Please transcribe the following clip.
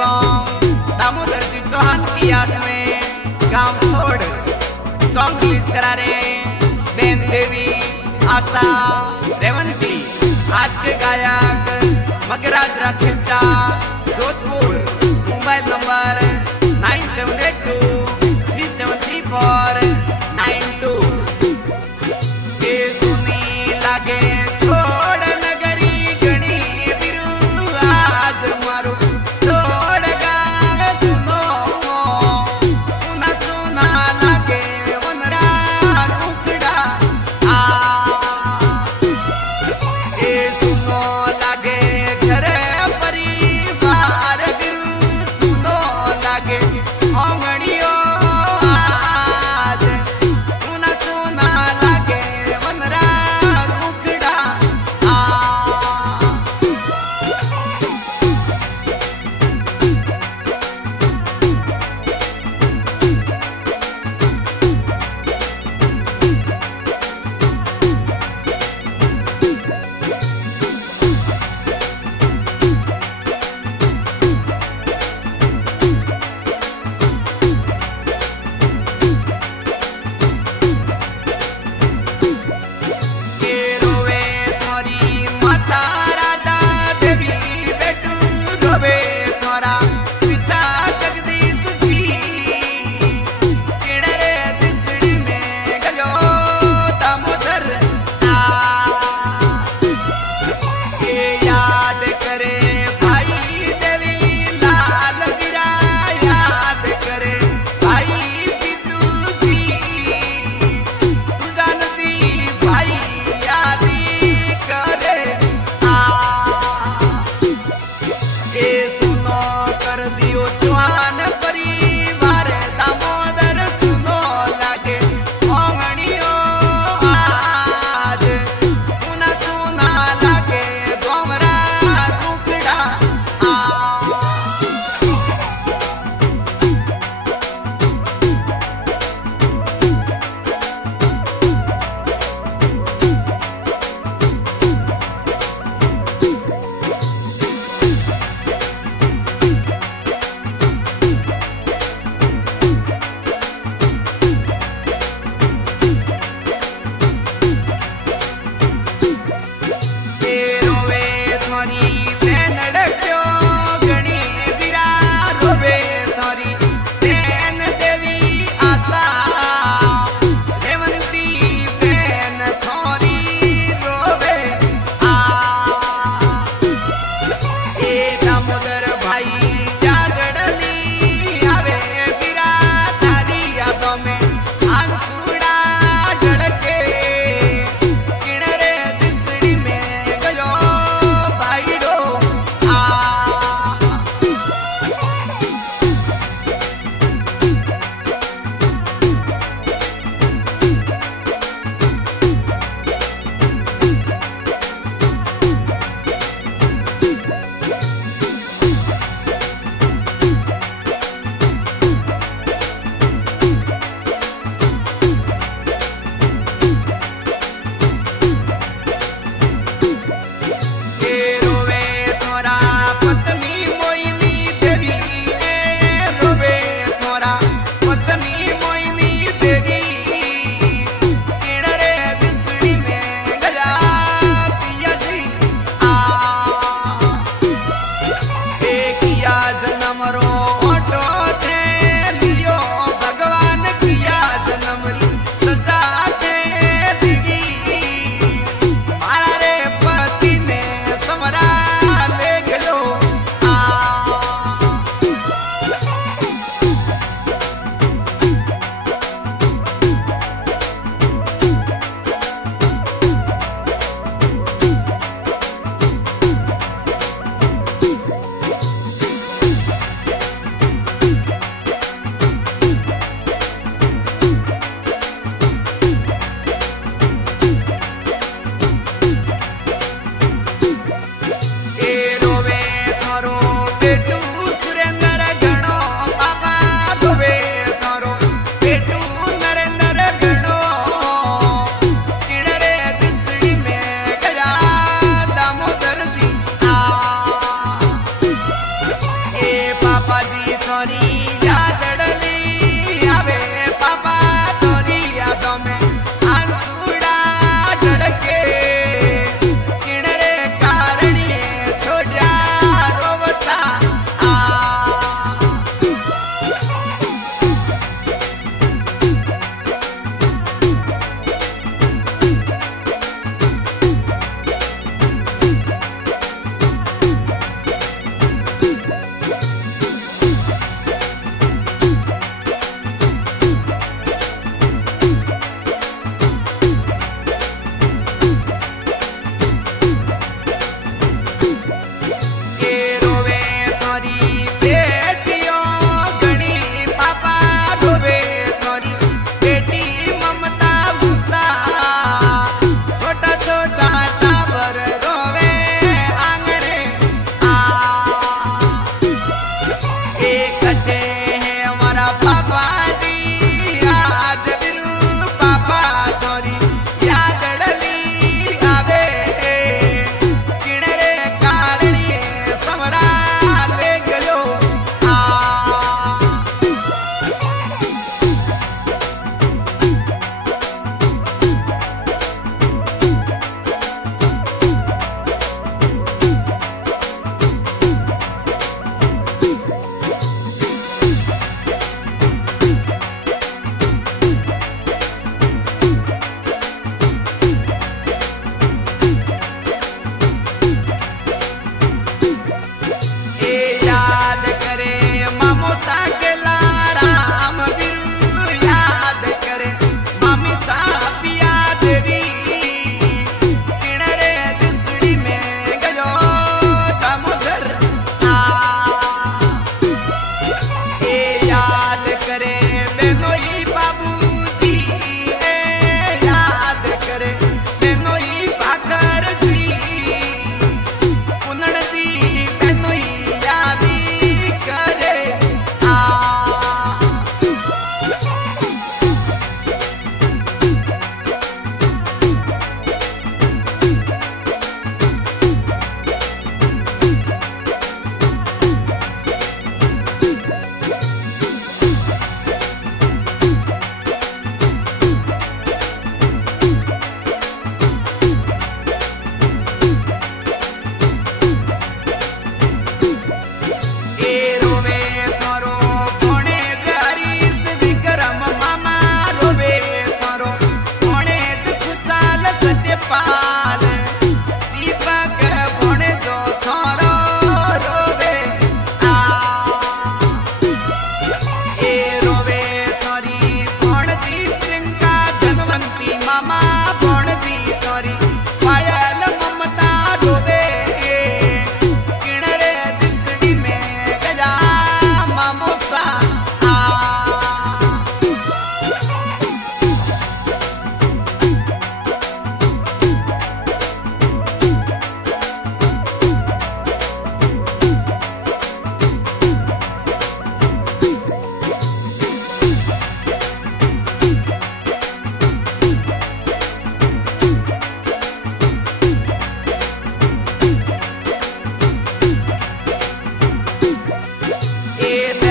song Damodar जी चौहान की याद में गांव छोड़ सॉन्ग रिलीज करा रहे बेन देवी आशा रेवंती आज के गायक मगराज राखिलचा जोधपुर मोबाइल नंबर 9782 373492 ये सुनी लागे छोड़ नगरी गणी बिरु आज मारो छोड़ गावे सुनो उना सुना लागे वनरा कुकड़ा आ ये सुनो लागे घरे परिवार बिरु सुनो लागे ओंगड़ियो आज उना सुना लागे वनरा कुकड़ा आ के रोवे थोरी माता राधा देवी बेटू रोवे थोरा पिता जगदीश जी किड़रे दिसड़ी में गजो दामोदर आ के याद करे भाई देवी लाल बिरा याद करे भाई पितू जी जानसी भाई यादी करे आ ए सुनो पापाजी थोरी याद डली आवे पापा थोरी यादों में आंसूड़ा ढलके किणरे कारणी छोड़ा रोवता आ એ